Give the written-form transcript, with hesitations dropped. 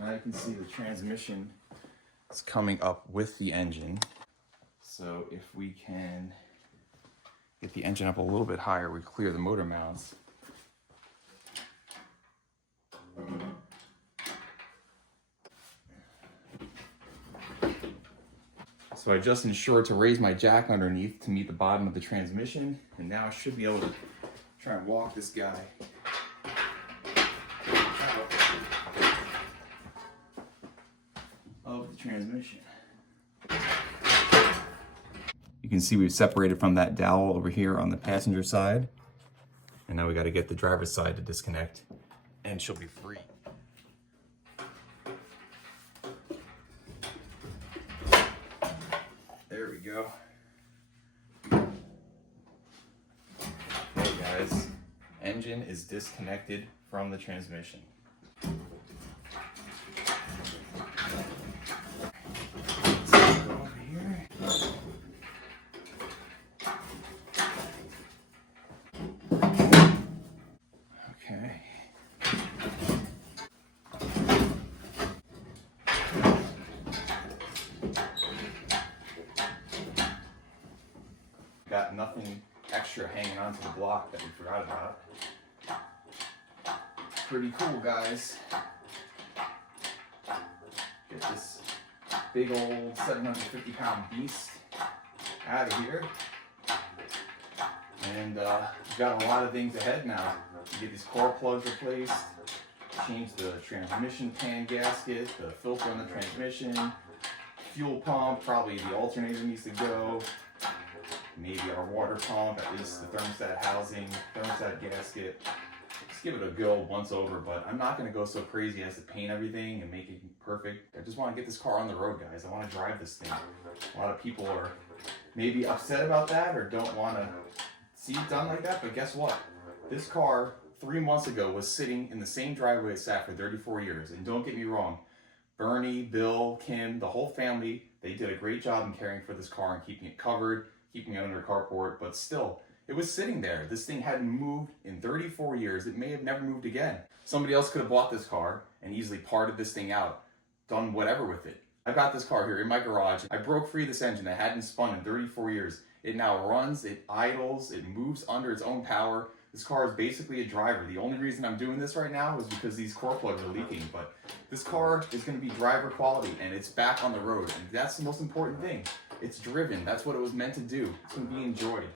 Now you can see the transmission is coming up with the engine. So if we can get the engine up a little bit higher, we clear the motor mounts. So I just ensured to raise my jack underneath to meet the bottom of the transmission, and now I should be able to try and walk this guy out of the transmission. You can see we've separated from that dowel over here on the passenger side, and now we got to get the driver's side to disconnect, and she'll be free. There we go. Okay guys, engine is disconnected from the transmission. Let's go over here. Okay. Got nothing extra hanging onto the block that we forgot about. Pretty cool, guys. Get this big old 750-pound beast out of here. And we've got a lot of things ahead now. Get these core plugs replaced, change the transmission pan gasket, the filter on the transmission, fuel pump, probably the alternator needs to go. Maybe our water pump, at least the thermostat housing, thermostat gasket. Just give it a go once over, but I'm not going to go so crazy as to paint everything and make it perfect. I just want to get this car on the road, guys. I want to drive this thing. A lot of people are maybe upset about that or don't want to see it done like that, but guess what? This car 3 months ago was sitting in the same driveway it sat for 34 years. And don't get me wrong, Bernie, Bill, Kim, the whole family, they did a great job in caring for this car and keeping it covered, keeping it under carport, but still, it was sitting there. This thing hadn't moved in 34 years. It may have never moved again. Somebody else could have bought this car and easily parted this thing out, done whatever with it. I've got this car here in my garage. I broke free this engine that hadn't spun in 34 years. It now runs, it idles, it moves under its own power. This car is basically a driver. The only reason I'm doing this right now is because these core plugs are leaking, but this car is going to be driver quality and it's back on the road, and that's the most important thing. It's driven. That's what it was meant to do. It's going to be enjoyed.